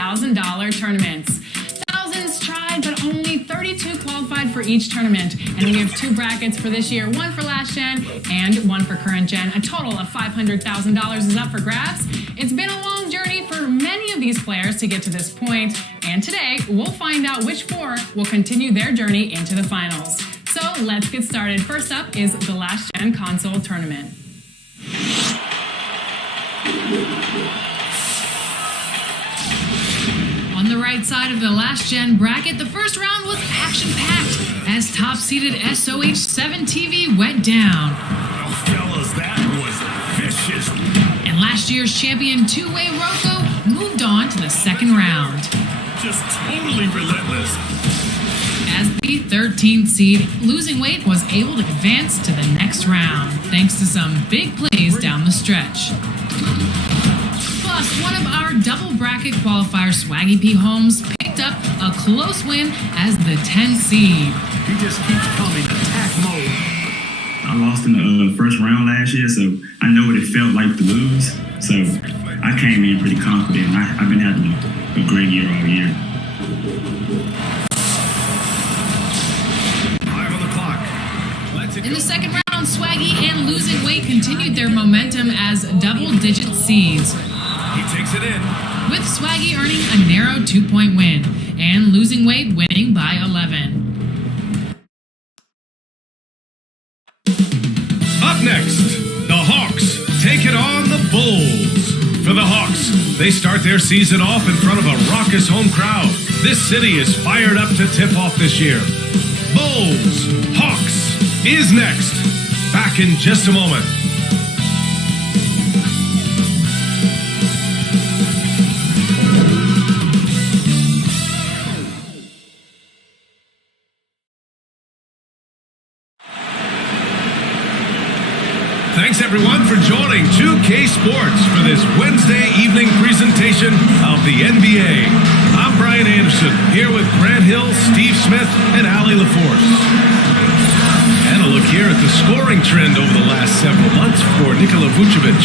$100,000 tournaments. Thousands tried, but only 32 qualified for each tournament. And we have 2 brackets for this year, one for last gen and one for current gen. A total of $500,000 is up for grabs. It's been a long journey for many of these players to get to this point. And today, we'll find out which 4 will continue their journey into the finals. So let's get started. First up is the last gen console tournament. On the right side of the last gen bracket, the first round was action-packed as top-seeded SOH7 TV went down. Oh, fellas, that was vicious. And last year's champion two-way Roko moved on to the second round. Just totally relentless. As the 13th seed, Losing Weight was able to advance to the next round, thanks to some big plays down the stretch. Plus, one of our double bracket qualifiers, Swaggy P. Holmes, picked up a close win as the 10th seed. He just keeps coming, attack mode. I lost in the first round last year, so I know what it felt like to lose. So I came in pretty confident. I've been having a great year all year. 5 on the clock. In the second round, Swaggy and Losing Weight continued their momentum as double-digit seeds, He takes it in. with Swaggy earning a narrow 2-point win and Losing Weight winning by 11. Up next, the Hawks take it on the Bulls. For the Hawks, they start their season off in front of a raucous home crowd. This city is fired up to tip off this year. Bulls, Hawks is next. Back in just a moment. Thanks everyone for joining 2K Sports for this Wednesday evening presentation of the NBA. I'm Brian Anderson, here with Grant Hill, Steve Smith, and Allie LaForce. And a look here at the scoring trend over the last several months for Nikola Vucevic.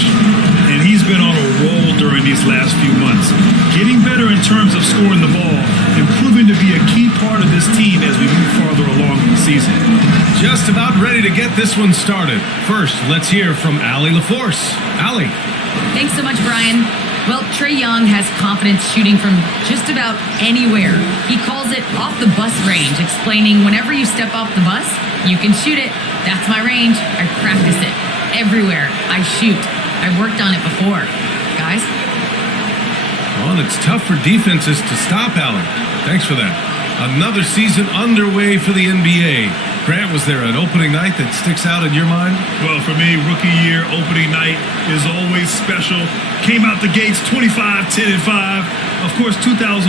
And he's been on a roll during these last few months, getting better in terms of scoring the ball and proving to be a key part of this team as we move farther along in the season. Just about ready to get this one started. First, let's hear from Allie LaForce. Allie. Thanks so much, Brian. Well, Trae Young has confidence shooting from just about anywhere. He calls it off the bus range, explaining whenever you step off the bus, you can shoot it. That's my range. I practice it. Everywhere I shoot. I've worked on it before. Guys? Well, it's tough for defenses to stop Allen. Thanks for that. Another season underway for the NBA. Grant, was there an opening night that sticks out in your mind? Well, for me, rookie year opening night is always special. Came out the gates 25, 10, and 5. Of course, 2004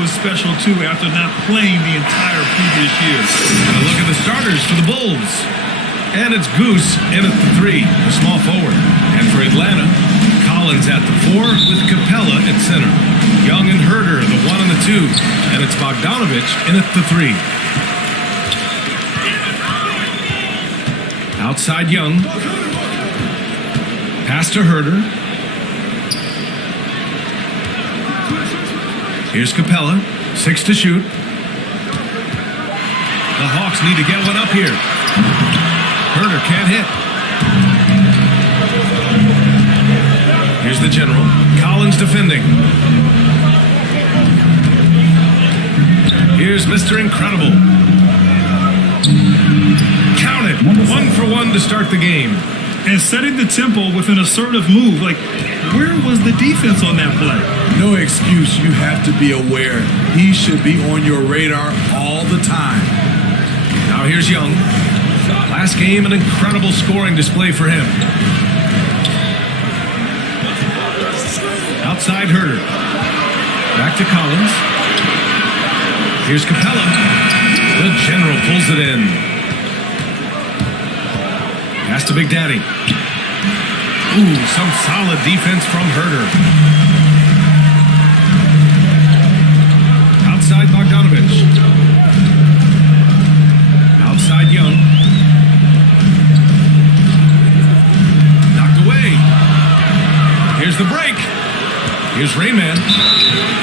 was special too after not playing the entire previous year. And a look at the starters for the Bulls. And it's Goose in at the 3, the small forward. And for Atlanta, Collins at the 4 with Capella at center. Young and Herter, the 1 and the 2. And it's Bogdanovich in at the 3. Outside Young. Pass to Herter. Here's Capella. 6 to shoot. The Hawks need to get one up here. Herter can't hit. Here's the general. Collins defending. Here's Mr. Incredible. Count it. 1 for 1 to start the game. And setting the tempo with an assertive move. Like, where was the defense on that play? No excuse. You have to be aware. He should be on your radar all the time. Now here's Young. Last game, an incredible scoring display for him. Outside Herter. Back to Collins. Here's Capella. The general pulls it in. Pass to Big Daddy. Ooh, some solid defense from Herter. Outside Bogdanovich. Outside Young. Knocked away. Here's the break. Here's Rayman.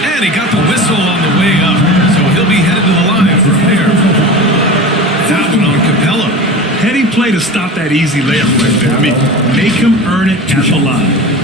And he got the whistle on the way up. So he'll be headed to the line from there. That one on Capella. Heady play to stop that easy layup right there. I mean, make him earn it at the line.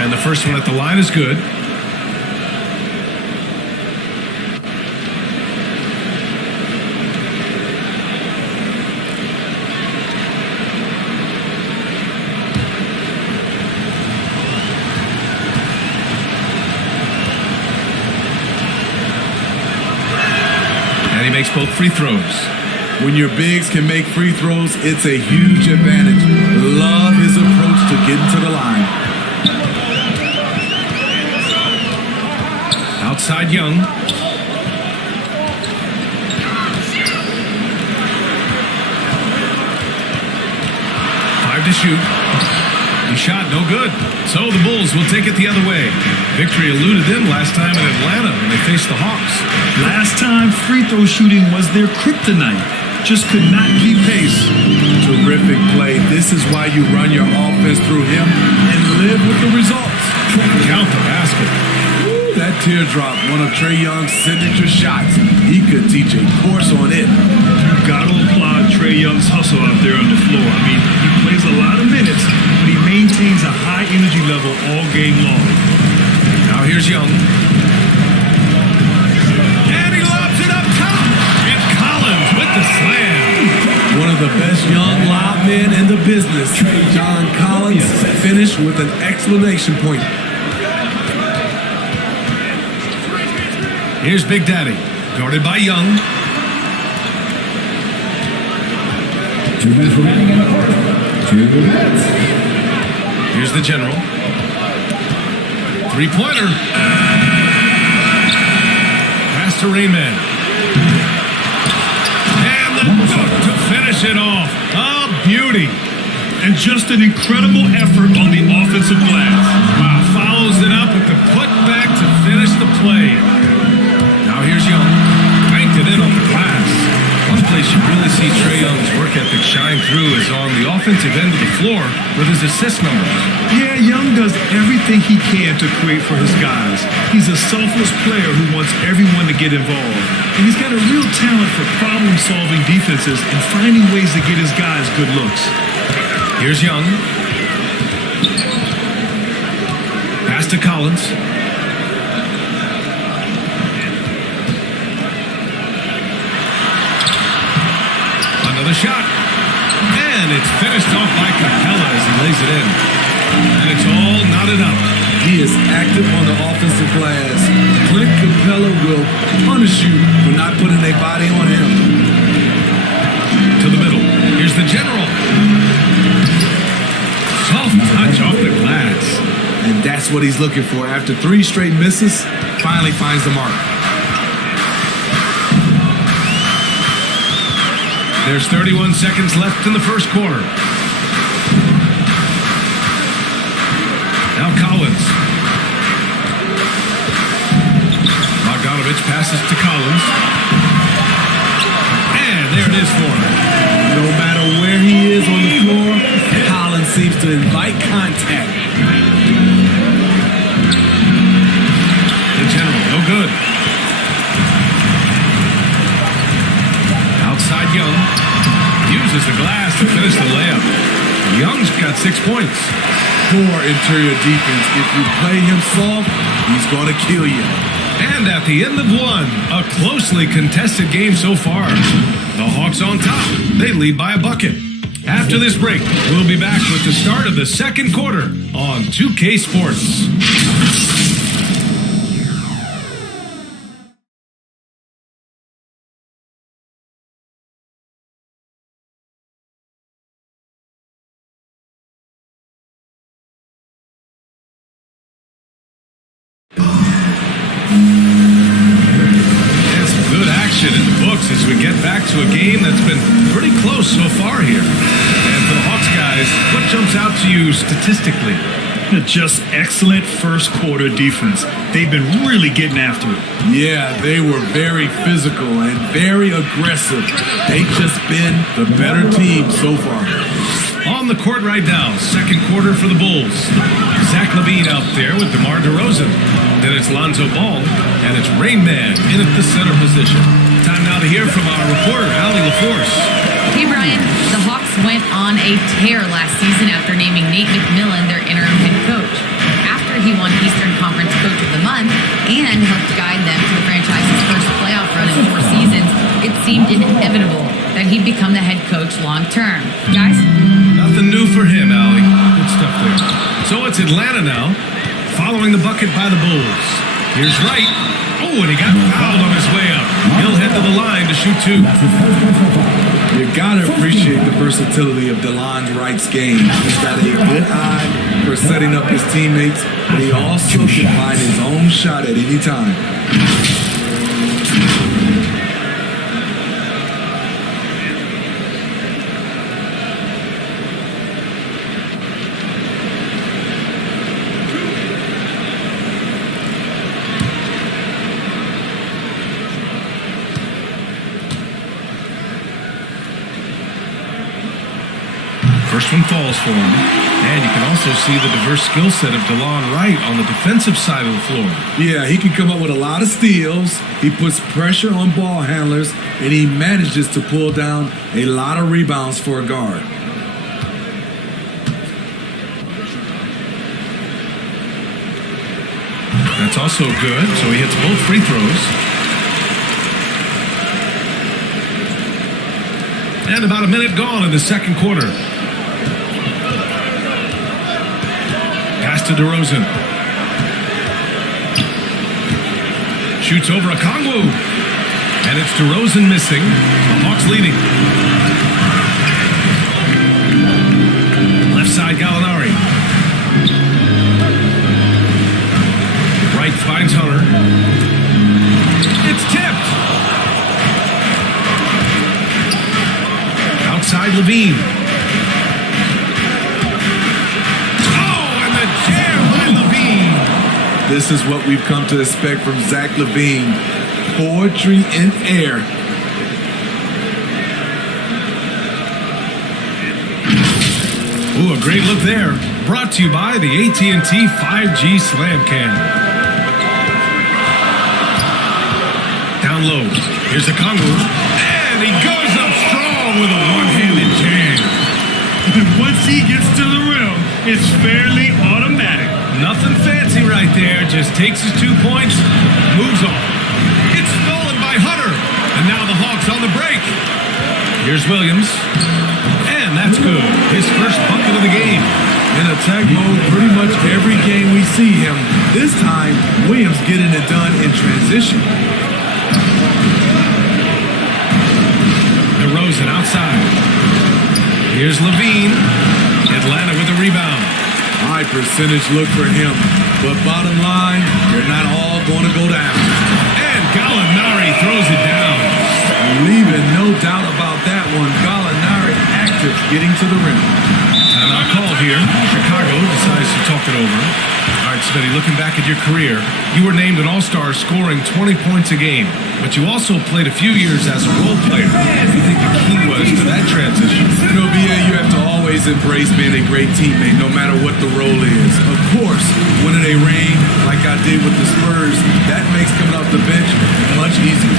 And the first one at the line is good. And he makes both free throws. When your bigs can make free throws, it's a huge advantage. Love his approach to getting to the line. Outside Young. 5 to shoot. He shot no good. So the Bulls will take it the other way. Victory eluded them last time in Atlanta when they faced the Hawks. Last time, free throw shooting was their kryptonite. Just could not keep pace. Terrific play. This is why you run your offense through him and live with the results. Count the basket. That teardrop, one of Trae Young's signature shots. He could teach a course on it. You got to applaud Trae Young's hustle out there on the floor. I mean, he plays a lot of minutes, but he maintains a high energy level all game long. Now here's Young. And he lobs it up top. And Collins with the slam. One of the best young lob men in the business. John Collins finished with an exclamation point. Here's Big Daddy, guarded by Young. 2 minutes remaining in the quarter. 2 minutes. Here's the general. 3-pointer. Pass to Rayman. And the dunk to finish it off. A beauty. And just an incredible effort on the offensive glass. Wow, follows it up with the putback to finish the play. Now here's Young. Cranked it in off the glass. One place you really see Trae Young's work ethic shine through is on the offensive end of the floor with his assist numbers. Yeah, Young does everything he can to create for his guys. He's a selfless player who wants everyone to get involved. And he's got a real talent for problem-solving defenses and finding ways to get his guys good looks. Here's Young. Pass to Collins. Another shot. And it's finished off by Capella as he lays it in. And it's all knotted up. He is active on the offensive glass. Clint Capella will punish you for not putting a body on him. To the middle. Here's the general. Soft touch off the glass. And that's what he's looking for. After 3 straight misses, finally finds the mark. There's 31 seconds left in the first quarter. Now Collins. Bogdanovich passes to Collins. And there it is for him. No matter where he is on the floor, Collins seems to invite contact. The general, no good. Outside Young. Uses the glass to finish the layup. Young's got 6 points. Poor interior defense. If you play him soft, he's going to kill you. And at the end of one, a closely contested game so far. The Hawks on top. They lead by a bucket. After this break, we'll be back with the start of the second quarter on 2K Sports. points as we get back to a game that's been pretty close so far here. And for the Hawks guys, what jumps out to you statistically? Just excellent first quarter defense. They've been really getting after it. Yeah, they were very physical and very aggressive. They've just been the better team so far. On the court right now, second quarter for the Bulls. Zach LaVine out there with DeMar DeRozan. Then it's Lonzo Ball, and it's Rain Man in at the center position. Time now to hear from our reporter, Allie LaForce. Hey, Brian. The Hawks went on a tear last season after naming Nate McMillan their interim head coach. After he won Eastern Conference Coach of the Month and helped guide them to the franchise's first playoff run in 4 seasons, it seemed inevitable that he'd become the head coach long term. Guys? Nothing new for him, Allie. Good stuff there. So it's Atlanta now, following the bucket by the Bulls. Here's Wright. Oh, and he got fouled on his way up. He'll head to the line to shoot 2. You gotta appreciate the versatility of DeLon Wright's game. He's got a good eye for setting up his teammates, but he also can find his own shot at any time. First one falls for him. And you can also see the diverse skill set of DeLon Wright on the defensive side of the floor. Yeah, he can come up with a lot of steals. He puts pressure on ball handlers, and he manages to pull down a lot of rebounds for a guard. That's also good, so he hits both free throws. And about a minute gone in the second quarter. Pass to DeRozan. Shoots over a Kongwu. And it's DeRozan missing. The Hawks leading. Left side, Gallinari. Wright finds Hunter. It's tipped. Outside LaVine. Oh, and the jam by LaVine. This is what we've come to expect from Zach LaVine. Poetry in air. Ooh, a great look there. Brought to you by the AT&T 5G Slam Cam. Down low. Here's a Kongwu. And he goes up strong with a one-handed jam. Once he gets to the rim, it's fairly automatic. Nothing fancy right there. Just takes his 2 points, moves on. It's stolen by Hunter. And now the Hawks on the break. Here's Williams. And that's good. His first bucket of the game. In attack mode pretty much every game we see him. This time, Williams getting it done in transition. DeRozan outside. Here's LaVine. Atlanta with a rebound. High percentage look for him. But bottom line, they're not all going to go down. And Gallinari throws it down. Leaving no doubt about that one. Gallinari active getting to the rim. Timeout called here. Chicago decides to talk it over. All right, Smitty, looking back at your career, you were named an All-Star scoring 20 points a game, but you also played a few years as a role player. What do you think the key was to that transition? You know, BA, you have to always embrace being a great teammate, no matter what the role is. Of course, winning a ring like I did with the Spurs, that makes coming off the bench much easier.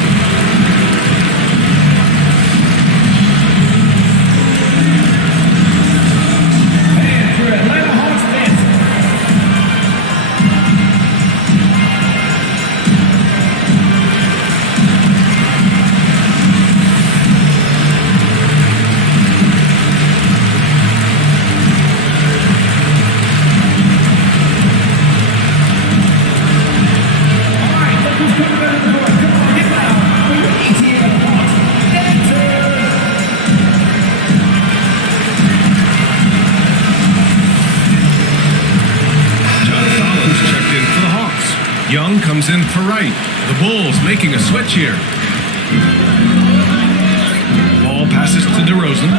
Young comes in for Wright. The Bulls making a switch here. passes to DeRozan.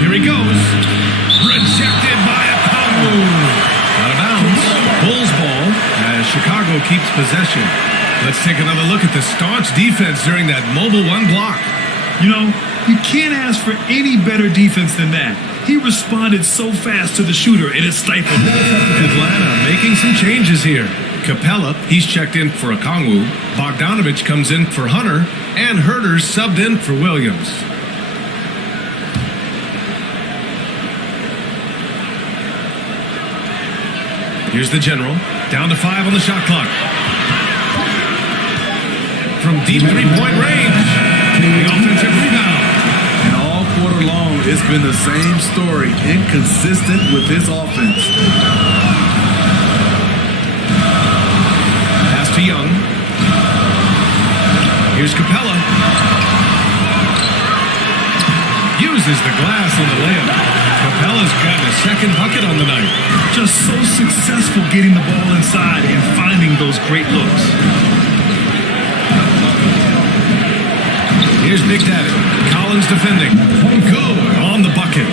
Here he goes. Rejected by Okongwu. Out of bounds. Bulls ball as Chicago keeps possession. Let's take another look at the staunch defense during that mobile one block. You know, you can't ask for any better defense than that. He responded so fast to the shooter, it is stifled. Atlanta making some changes here. Capella, he's checked in for Okongwu. Bogdanovich comes in for Hunter. And Herter's subbed in for Williams. Here's the general. Down to 5 on the shot clock. From deep three-point range. The offensive rebound. And all quarter long, it's been the same story. Inconsistent with his offense. Pass to Young. Here's Capella. Uses the glass on the layup. Capella's gotten a second bucket on the night. Just so successful getting the ball inside and finding those great looks. Here's Big Daddy. Collins defending. Good on the bucket.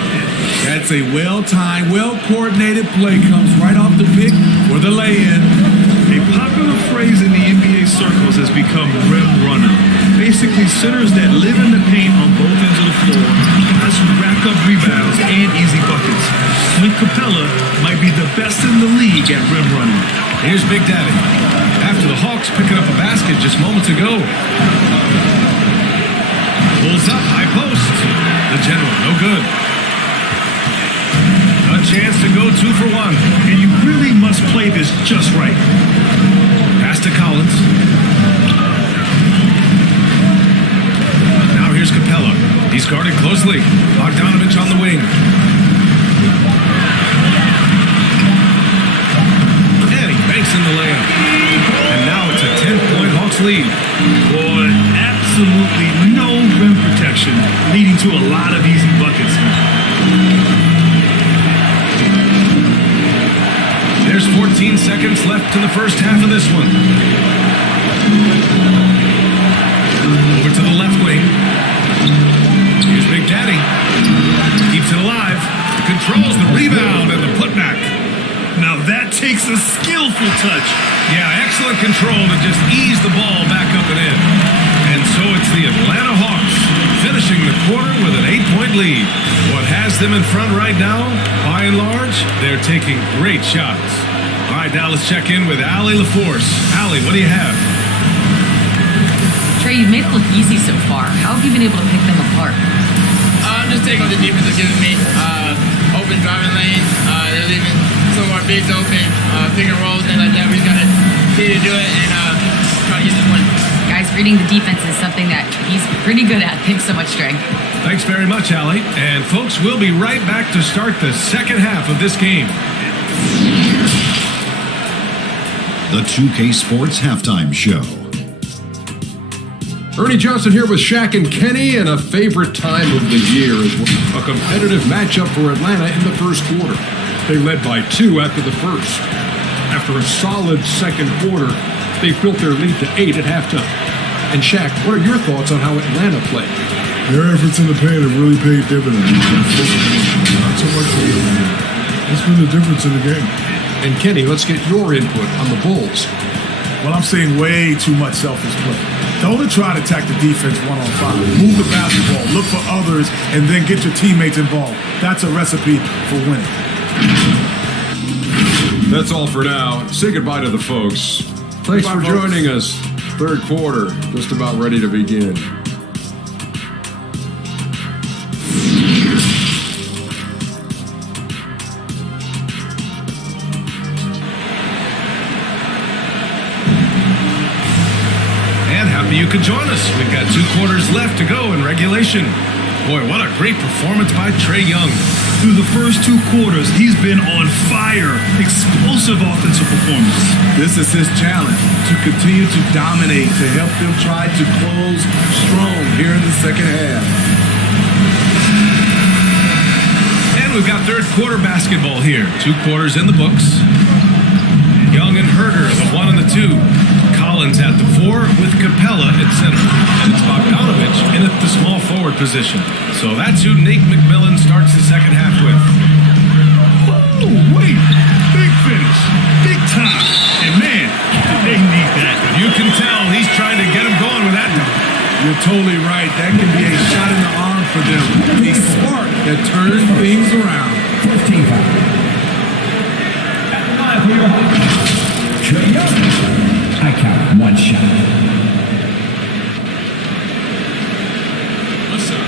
That's a well-timed, well-coordinated play. Comes right off the pick for the lay-in. A popular phrase in the NBA circles has become rim runner. Basically, centers that live in the paint on both ends of the floor, guys who rack up rebounds and easy buckets. Clint Capella might be the best in the league at rim running. Here's Big Daddy. After the Hawks picking up a basket just moments ago. Pulls up, high post. The general, no good. A chance to go 2 for 1. And you really must play this just right. Pass to Collins. Now here's Capella. He's guarded closely. Bogdanovich on the wing. And he banks in the layup. And now it's a 10-point Hawks lead. Boy, absolutely no rim protection, leading to a lot of easy buckets. There's 14 seconds left in the first half of this one. Over to the left wing. Here's Big Daddy. Keeps it alive. Controls the rebound and the putback. Now that takes a skillful touch. Yeah, excellent control to just ease the ball back up and in. And so it's the Atlanta Hawks finishing the quarter with an 8-point lead. What has them in front right now, by and large, they're taking great shots. All right, now let's check in with Allie LaForce. Allie, what do you have? Trey, you've made it look easy so far. How have you been able to pick them apart? I'm just taking what the defense is giving me. Open driving lanes. They're leaving some of our bigs open. Pick and rolls, things like that. We just got to continue to do it and try to get this win. Guys, reading the defense is something that he's pretty good at. Thanks so much, Trey. Thanks very much, Allie. And folks, we'll be right back to start the second half of this game. The 2K Sports Halftime Show. Ernie Johnson here with Shaq and Kenny, and a favorite time of the year is a competitive matchup for Atlanta in the first quarter. They led by 2 after the first. After a solid second quarter, they built their lead to 8 at halftime. And Shaq, what are your thoughts on how Atlanta played? Their efforts in the paint have really paid dividends. Not so much for them. It's been the difference in the game. And Kenny, let's get your input on the Bulls. Well, I'm seeing way too much selfish play. Don't try to attack the defense 1-on-5. Move the basketball, look for others, and then get your teammates involved. That's a recipe for winning. That's all for now. Say goodbye to the folks. Thanks for joining us. Third quarter, just about ready to begin. You can join us. We've got 2 quarters left to go in regulation. Boy, what a great performance by Trae Young. Through the first 2 quarters, he's been on fire. Explosive offensive performance. This is his challenge, to continue to dominate, to help them try to close strong here in the second half. And we've got third quarter basketball here. 2 quarters in the books. Young and Herter, the 1 and the 2. Collins at the 4, with Capella at center. And it's Bogdanovich in at the small forward position. So that's who Nate McMillan starts the second half with. Oh, wait. Big finish. Big time. And man, they need that. You can tell he's trying to get him going with that dunk. You're totally right. That can be a shot in the arm for them. A spark that turns things around. 15 foul. At the line for your Hawks, Trae Young. I count one shot. What's up?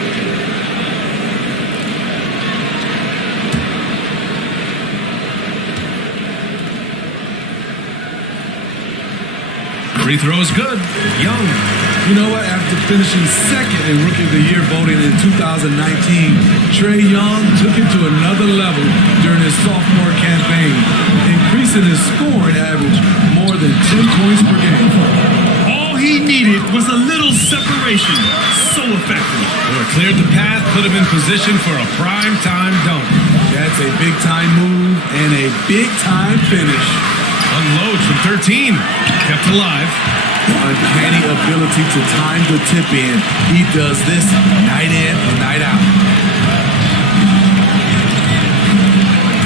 Free throw is good. Young. You know what? After finishing second in Rookie of the Year voting in 2019, Trae Young took it to another level during his sophomore campaign, increasing his scoring average more than 10 points per game. All he needed was a little separation. So effective. Or cleared the path, put him in position for a prime-time dunk. That's a big-time move and a big-time finish. Unloads from 13. Kept alive. Uncanny ability to time the tip in. He does this night in and night out.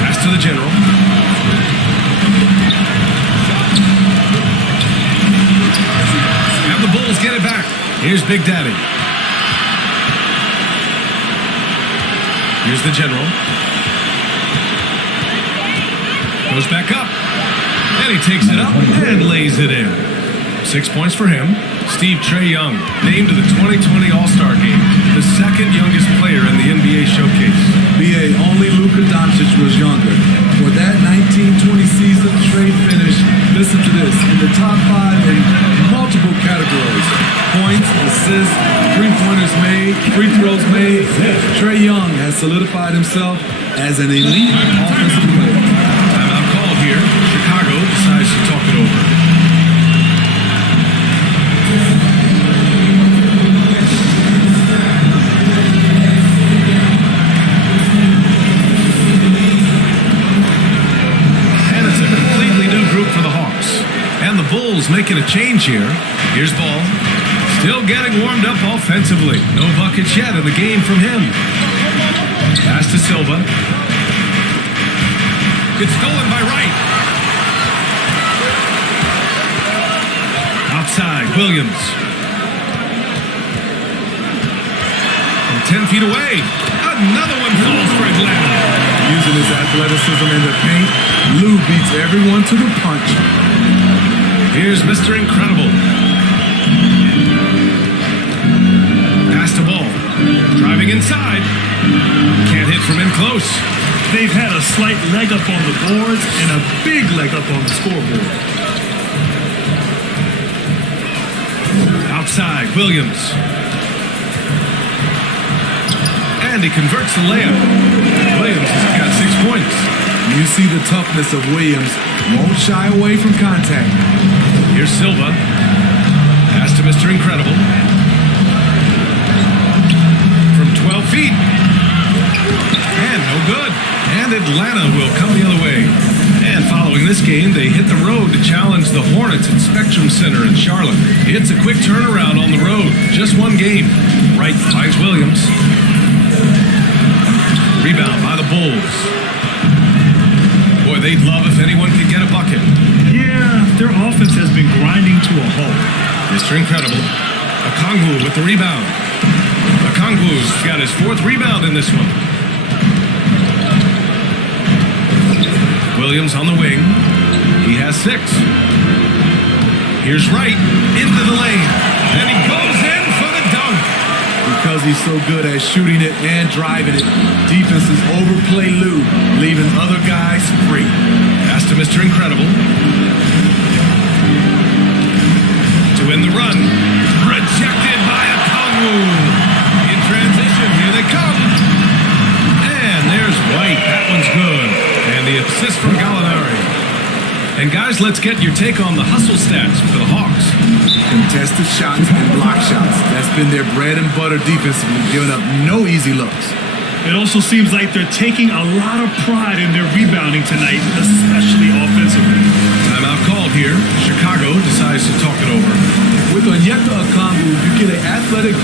Pass to the general. And the Bulls get it back. Here's Big Daddy. Here's the general. Goes back up. And he takes it up and lays it in. 6 points for him. Trae Young, named to the 2020 All-Star Game, the second youngest player in the NBA Showcase. BA, only Luka Doncic was younger. For that 1920 season, Trae finished, listen to this, in the top 5 in multiple categories. Points, assists, three-pointers made, free throws made. Trae Young has solidified himself as an elite offensive player. Timeout call here. Chicago decides to talk it over. And the Bulls making a change here. Here's Ball. Still getting warmed up offensively. No buckets yet in the game from him. Pass to Silva. It's stolen by Wright. Outside, Williams. From 10 feet away. Another one falls for Atlanta. Using his athleticism in the paint, Lou beats everyone to the punch. Here's Mr. Incredible. Pass to Ball. Driving inside. Can't hit from in close. They've had a slight leg up on the boards and a big leg up on the scoreboard. Outside, Williams. And he converts the layup. Williams has got 6 points. You see the toughness of Williams. Won't shy away from contact. Here's Silva. Pass to Mr. Incredible. From 12 feet. And no good. And Atlanta will come the other way. And following this game, they hit the road to challenge the Hornets at Spectrum Center in Charlotte. It's a quick turnaround on the road. Just one game. Wright finds Williams. Rebound by the Bulls. Boy, they'd love if anyone could get a bucket. Yeah, their offense has been grinding to a halt. Mr. Incredible. Okongwu with the rebound. Okongwu's got his 4th rebound in this one. Williams on the wing. He has 6. Here's Wright into the lane. And he goes in for the dunk. Because he's so good at shooting it and driving it, defenses overplay Lou, leaving other guys free. Pass to Mr. Incredible. To win the run. Rejected by Okongwu. In transition, here they come. And there's White. That one's good. And the assist from Gallinari. And guys, let's get your take on the hustle stats for the Hawks. Contested shots and block shots. That's been their bread and butter defensively, giving up no easy looks. It also seems like they're taking a lot of pride in their rebounding tonight, especially offensively. Timeout called here. Chicago decides to talk it over. With a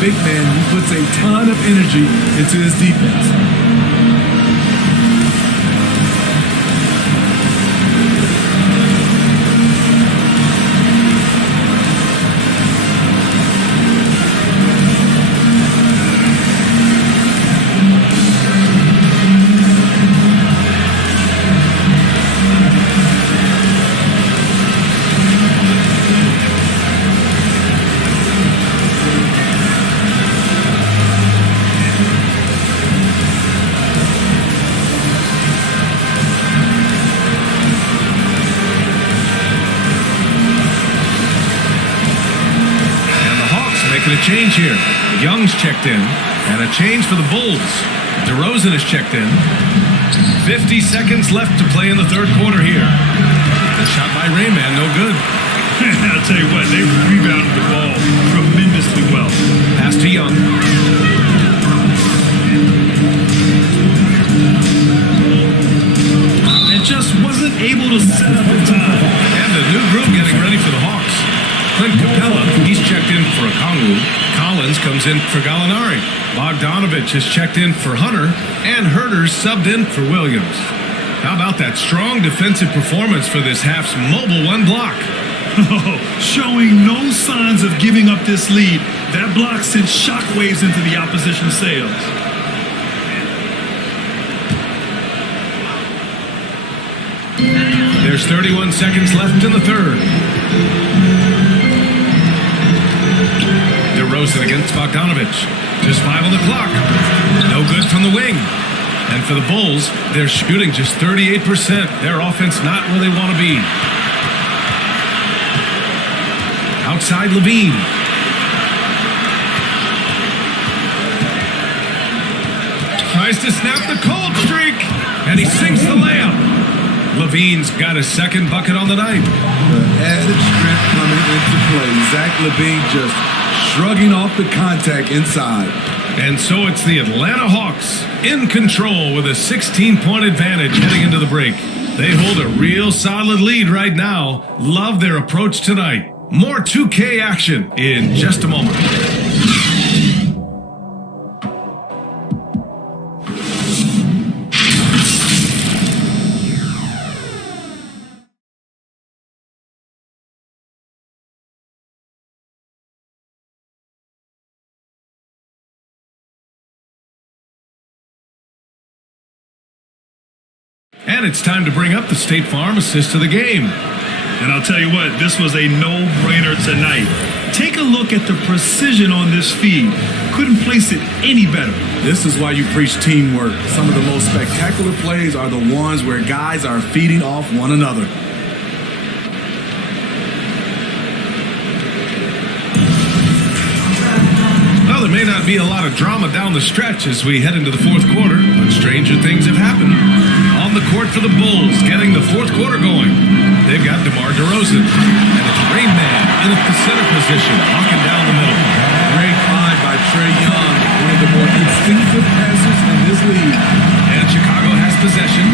big man who puts a ton of energy into his defense. A change here. Young's checked in, and a change for the Bulls. DeRozan is checked in. 50 seconds left to play in the third quarter here. The shot by Rayman, no good. I'll tell you what, they rebounded the ball tremendously well. Pass to Young. And just wasn't able to set up in time. And the new group getting ready for the Hawks. Clint Capella, he's checked in for Okongwu. Collins comes in for Gallinari. Bogdanovich is checked in for Hunter. And Herter's subbed in for Williams. How about that strong defensive performance for this half's mobile one block? Showing no signs of giving up this lead. That block sent shockwaves into the opposition's sails. There's 31 seconds left in the third. DeRozan against Bogdanovich. Just 5 on the clock. No good from the wing. And for the Bulls, they're shooting just 38%. Their offense not where they want to be. Outside Levine. Tries to snap the cold streak. And he sinks the layup. Levine's got his second bucket on the night. The added strength coming into play. Zach Levine just shrugging off the contact inside. And so it's the Atlanta Hawks in control with a 16-point advantage heading into the break. They hold a real solid lead right now. Love their approach tonight. More 2K action in just a moment. And it's time to bring up the State Farm assist of the game. And I'll tell you what, this was a no-brainer tonight. Take a look at the precision on this feed. Couldn't place it any better. This is why you preach teamwork. Some of the most spectacular plays are the ones where guys are feeding off one another. Well, there may not be a lot of drama down the stretch as we head into the fourth quarter, but stranger things have happened. On the court for the Bulls, getting the fourth quarter going. They've got DeMar DeRozan, and it's Rain Man in the center position, locking down the middle. Great find by Trae Young, one of the more instinctive passers in this league. And Chicago has possession,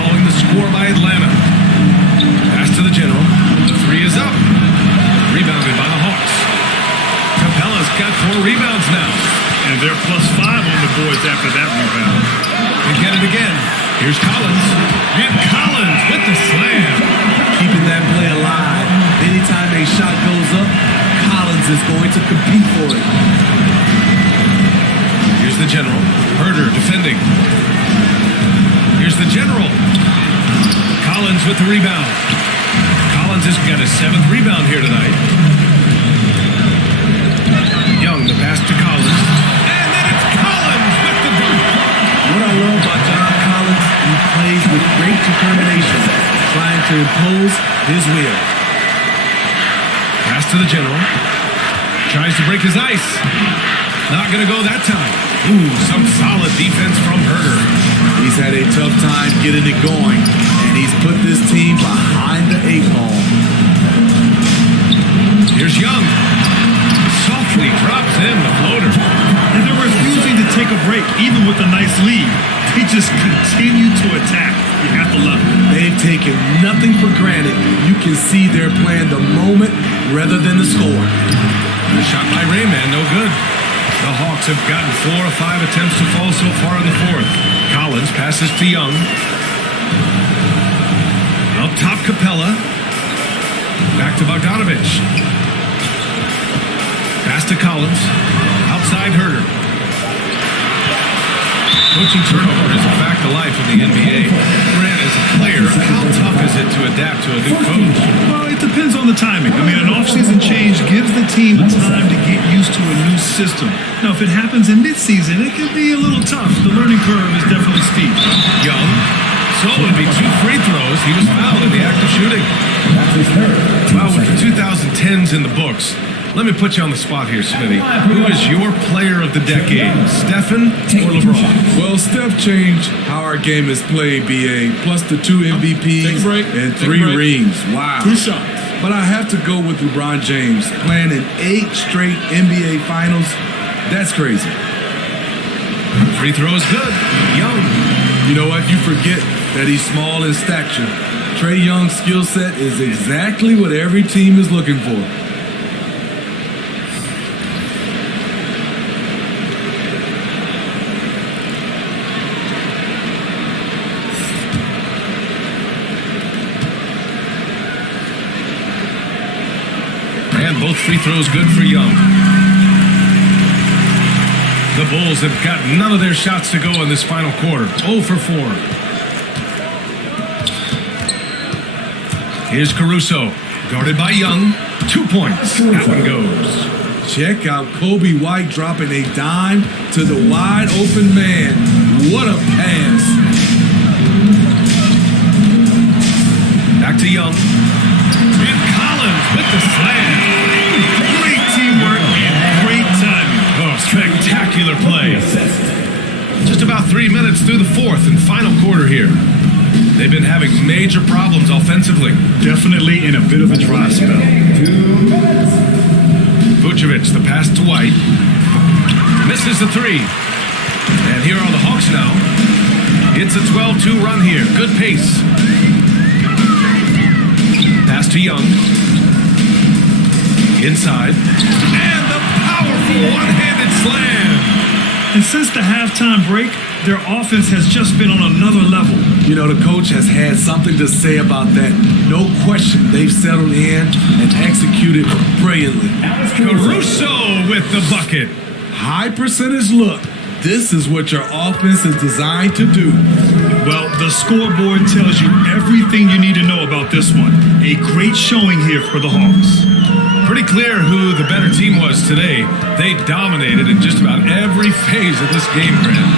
following the score by Atlanta. Pass to the general. The three is up. Rebounded by the Hawks. Capella's got 4 rebounds now. And they're +5 on the boards after that rebound. They get it again. Here's Collins. And Collins with the slam. Keeping that play alive. Anytime a shot goes up, Collins is going to compete for it. Here's the general. Herter defending. Here's the general. Collins with the rebound. Collins has got his 7th rebound here tonight. Young, the pass to Collins. And then it's Collins with the dunk. What I love about John Collins, he plays with great determination, trying to impose his will. Pass to the general. Tries to break his ice. Not going to go that time. Ooh, some solid defense from Herter. He's had a tough time getting it going, and he's put this team behind the 8 ball. Here's Young. Softly drops in the floater. And they're refusing to take a break, even with a nice lead. They just continue to attack. You have to love it. They've taken nothing for granted. You can see they're playing the moment rather than the score. The shot by Rayman, no good. The Hawks have gotten 4 of 5 attempts to fall so far in the fourth. Collins passes to Young. Up top, Capella. Back to Bogdanovich. Pass to Collins. Outside, Herter. Coaching turnover is a fact of life in the NBA. Grant, as a player, how tough is it to adapt to a new coach? Well, it depends on the timing. I mean, an offseason change gives the team time to get used to a new system. Now, if it happens in midseason, it can be a little tough. The learning curve is definitely steep. Young. So it would be 2 free throws. He was fouled in the act of shooting. Well, with the 2010s in the books, let me put you on the spot here, Smitty. Who is your player of the decade, Stephen or LeBron? Well, Steph changed how our game is played, BA, plus the 2 MVPs and 3 rings. Wow. 2 shots. But I have to go with LeBron James, playing in 8 straight NBA Finals. That's crazy. Free throw is good. Young. You know what? You forget that he's small in stature. Trae Young's skill set is exactly what every team is looking for. And both free throws good for Young. The Bulls have got none of their shots to go in this final quarter. 0 for 4. Here's Caruso, guarded by Young. 2 points. That one goes. Check out Kobe White dropping a dime to the wide open man. What a pass. Back to Young. And Collins with the slam. Great teamwork and great timing. Oh, spectacular play. Just about 3 minutes through the fourth and final quarter here. They've been having major problems offensively. Definitely in a bit of a dry spell. Vucevic, the pass to White. Misses the 3. And here are the Hawks now. It's a 12-2 run here. Good pace. Pass to Young. Inside. And the powerful one-handed slam. And since the halftime break, their offense has just been on another level. You know, the coach has had something to say about that. No question, they've settled in and executed brilliantly. Caruso with the bucket. High percentage look. This is what your offense is designed to do. Well, the scoreboard tells you everything you need to know about this one. A great showing here for the Hawks. Pretty clear who the better team was today. They dominated in just about every phase of this game, Grant.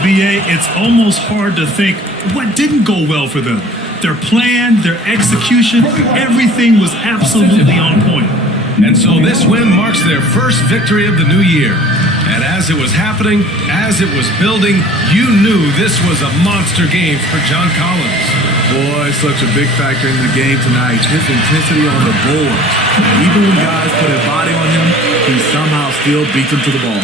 BA, it's almost hard to think what didn't go well for them. Their plan, their execution, everything was absolutely on point. And so this win marks their first victory of the new year. And as it was happening, as it was building, you knew this was a monster game for John Collins. Boy, such a big factor in the game tonight. His intensity on the board. Even when guys put a body on him, he somehow still beats them to the ball.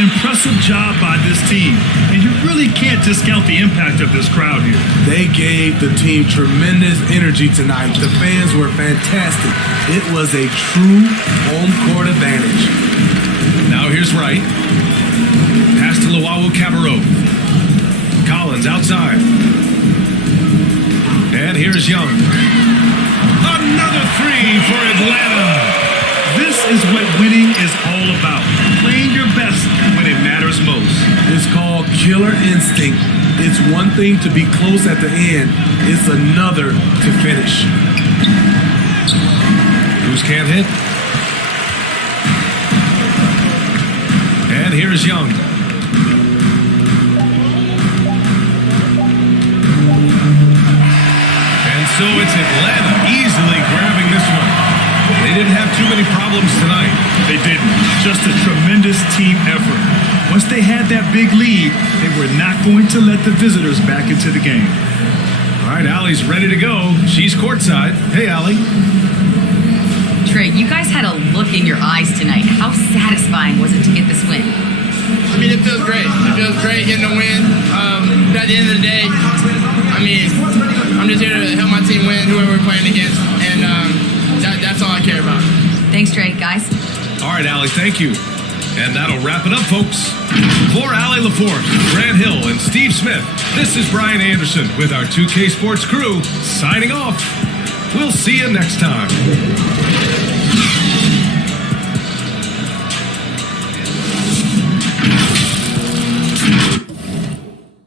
Impressive job by this team. And you really can't discount the impact of this crowd here. They gave the team tremendous energy tonight. The fans were fantastic. It was a true home court advantage. Now here's Wright. Pass to Luau Cabarrot. Collins outside. And here's Young. Another 3 for Atlanta. This is what winning is all about. Playing your best when it matters most. It's called killer instinct. It's one thing to be close at the end. It's another to finish. Who's can't hit? And here's Young. And so it's Atlanta easily grabbing this one. They didn't have too many problems tonight. They didn't. Just a tremendous team effort. Once they had that big lead, they were not going to let the visitors back into the game. All right, Allie's ready to go. She's courtside. Hey, Allie. Trey, you guys had a look in your eyes tonight. How satisfying was it to get this win? I mean, it feels great. It feels great getting a win. But at the end of the day, I mean, I'm just here to help my team win, whoever we're playing against. And that's all I care about. Thanks, Trey. Guys? All right, Allie, thank you. And that'll wrap it up, folks. For Allie LaForce, Grant Hill, and Steve Smith, this is Brian Anderson with our 2K Sports crew signing off. We'll see you next time.